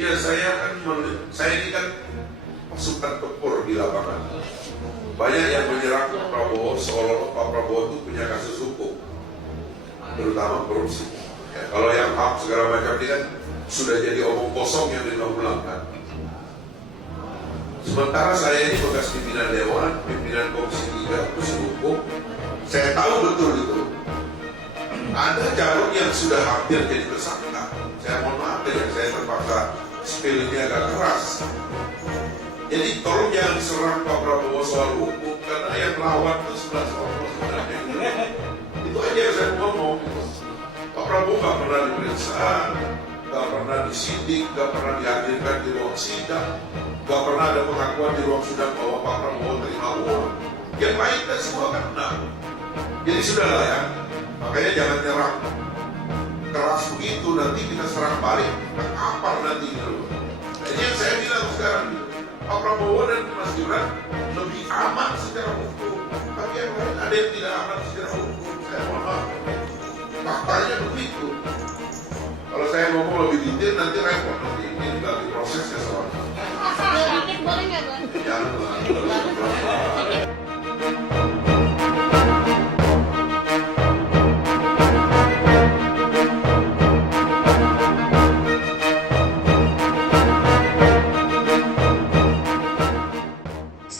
Ya saya ini kan pasukan tempur di lapangan. Banyak yang menyerang Pak Prabowo seolah Pak Prabowo itu punya kasus hukum, terutama korupsi. Ya, kalau yang HAM segala macam ini kan sudah jadi omong kosong yang diulang-ulangkan. Sementara saya ini bekas pimpinan Dewan, pimpinan Komisi 3, Komisi Hukum, saya tahu betul itu. Ada calon yang sudah hampir jadi tersangka. Saya mohon maaf ya, saya terpaksa spill ini agak keras. Jadi tolong jangan serang Pak Prabowo soal hukum, karena yang lawan itu 11 orang sebenarnya. Itu aja yang saya ngomong. Pak Prabowo nggak pernah diperiksa, nggak pernah disidik, nggak pernah dihadirkan di ruang sidang, nggak pernah ada pengakuan di ruang sidang bahwa Pak Prabowo terima uang. Yang lainnya semua kan benar. Jadi sudahlah ya, makanya jangan nyerang keras begitu, nanti kita serang balik, kapal nanti gitu. Jadi yang saya bilang sekarang, Pak Prabowo dan Mas Gibran lebih aman secara hukum, tapi yang lain ada yang tidak aman secara hukum. Saya mohon maaf, faktanya begitu. Kalau saya ngomong lebih detail nanti repot, nanti ini lagi prosesnya soalnya. Sedikit boleh nggak, Bang? Janganlah.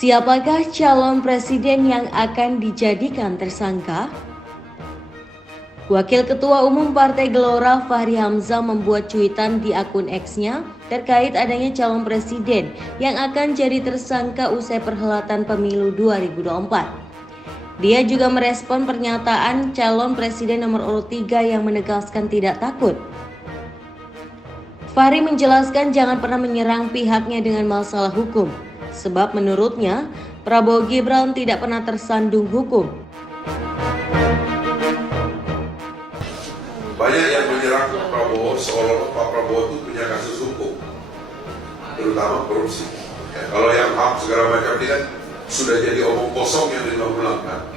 Siapakah calon presiden yang akan dijadikan tersangka? Wakil Ketua Umum Partai Gelora Fachri Hamzah membuat cuitan di akun X-nya terkait adanya calon presiden yang akan jadi tersangka usai perhelatan pemilu 2024. Dia juga merespon pernyataan calon presiden nomor urut 3 yang menegaskan tidak takut. Fachri menjelaskan jangan pernah menyerang pihaknya dengan masalah hukum. Sebab menurutnya, Prabowo Gibran tidak pernah tersandung hukum. Banyak yang menyerang Pak Prabowo seolah Pak Prabowo itu punya kasus hukum, terutama korupsi. Ya, kalau yang HAM segala macam ini kan sudah jadi omong kosong yang diulang-ulangkan.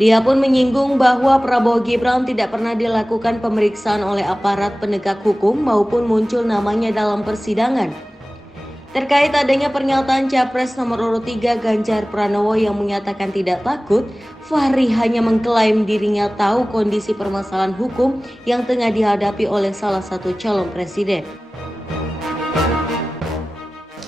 Dia pun menyinggung bahwa Prabowo Gibran tidak pernah dilakukan pemeriksaan oleh aparat penegak hukum maupun muncul namanya dalam persidangan. Terkait adanya pernyataan Capres nomor urut 3 Ganjar Pranowo yang menyatakan tidak takut, Fachri hanya mengklaim dirinya tahu kondisi permasalahan hukum yang tengah dihadapi oleh salah satu calon presiden.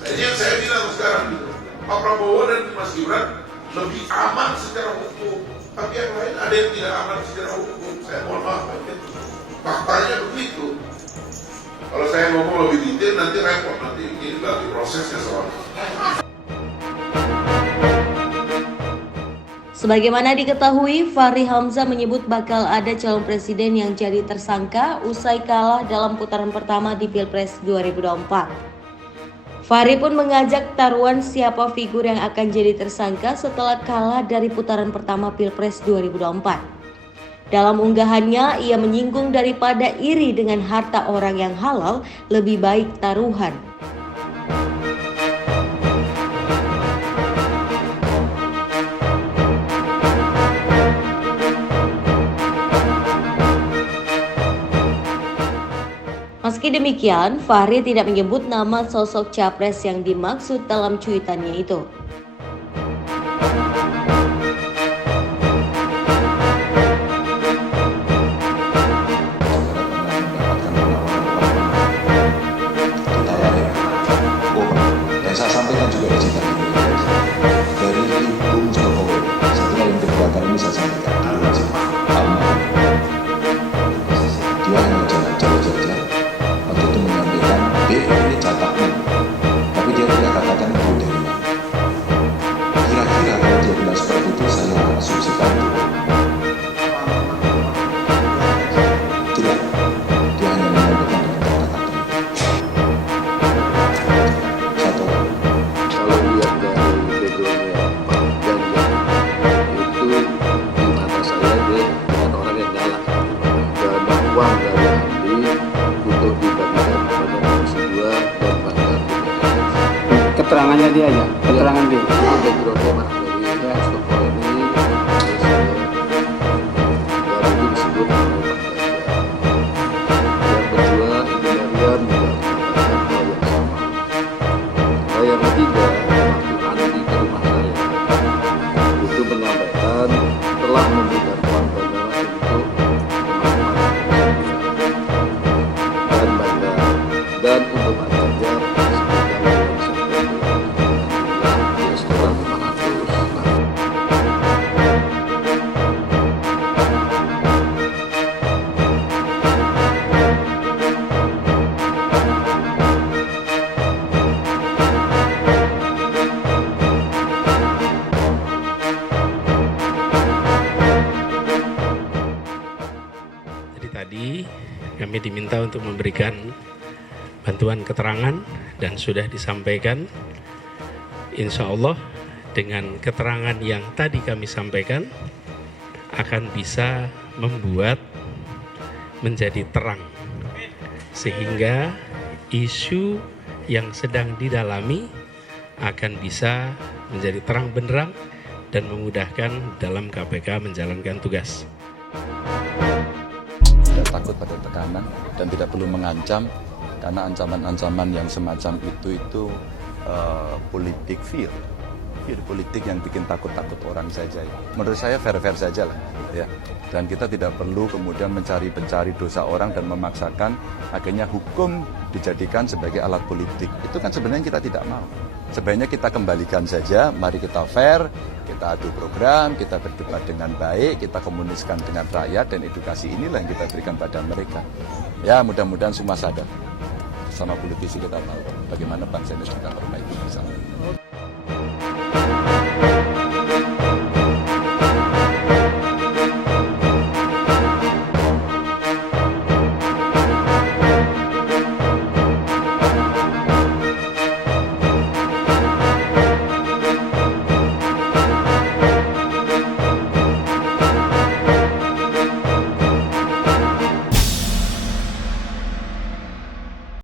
Jadi yang saya bilang sekarang, Pak Prabowo dan Mas Gibran lebih aman secara hukum, tapi yang lain ada yang tidak aman secara hukum. Saya mohon maaf, faktanya begitu. Kalau saya ngomong lebih detail nanti repot, nanti ini lagi prosesnya soalnya. Sebagaimana diketahui, Fachri Hamzah menyebut bakal ada calon presiden yang jadi tersangka usai kalah dalam putaran pertama di Pilpres 2024. Fachri pun mengajak taruhan siapa figur yang akan jadi tersangka setelah kalah dari putaran pertama Pilpres 2024. Dalam unggahannya, ia menyinggung daripada iri dengan harta orang yang halal, lebih baik taruhan. Meski demikian, Fachri tidak menyebut nama sosok capres yang dimaksud dalam cuitannya itu. Saya sampaikan juga di sini dari Bung Jokowi. Setelah yang kedua ini saya sampaikan dia hanya jauh-jauh saja waktu itu menyampaikan ini catatnya, tapi dia tidak katakan itu dari mana. Kira-kira kalau dia bilang seperti itu, saya asumsikan tidak, dia hanya menyampaikan dengan kata-kata. Kalau lihat dari backgroundnya Pak Ganjar itu di mata saya dia bukan orang yang galak, dana uang dari Andi untuk dibagikan kepada Komisi 2 dan Banggar DPR. Keterangannya dia aja, keterangan dia. Itu backgroundnya Mas dari Mustofa ini, terus baru itu disebut oleh Pak Ganjar. Yang kami diminta untuk memberikan bantuan keterangan dan sudah disampaikan. Insya Allah dengan keterangan yang tadi kami sampaikan akan bisa membuat menjadi terang, sehingga isu yang sedang didalami akan bisa menjadi terang benderang dan memudahkan dalam KPK menjalankan tugas. Tidak takut pada tekanan dan tidak perlu mengancam, karena ancaman-ancaman yang semacam itu politik fear politik yang bikin takut-takut orang saja. Menurut saya fair-fair saja lah, ya. Dan kita tidak perlu kemudian mencari dosa orang dan memaksakan akhirnya hukum dijadikan sebagai alat politik. Itu kan sebenarnya kita tidak mau. Sebenarnya kita kembalikan saja, mari kita fair, kita adu program, kita berdebat dengan baik, kita komunikasikan dengan rakyat, dan edukasi inilah yang kita berikan pada mereka. Ya, mudah-mudahan semua sadar. Sama politisi kita tahu bagaimana bangsa ini sedang perbaiki bersama.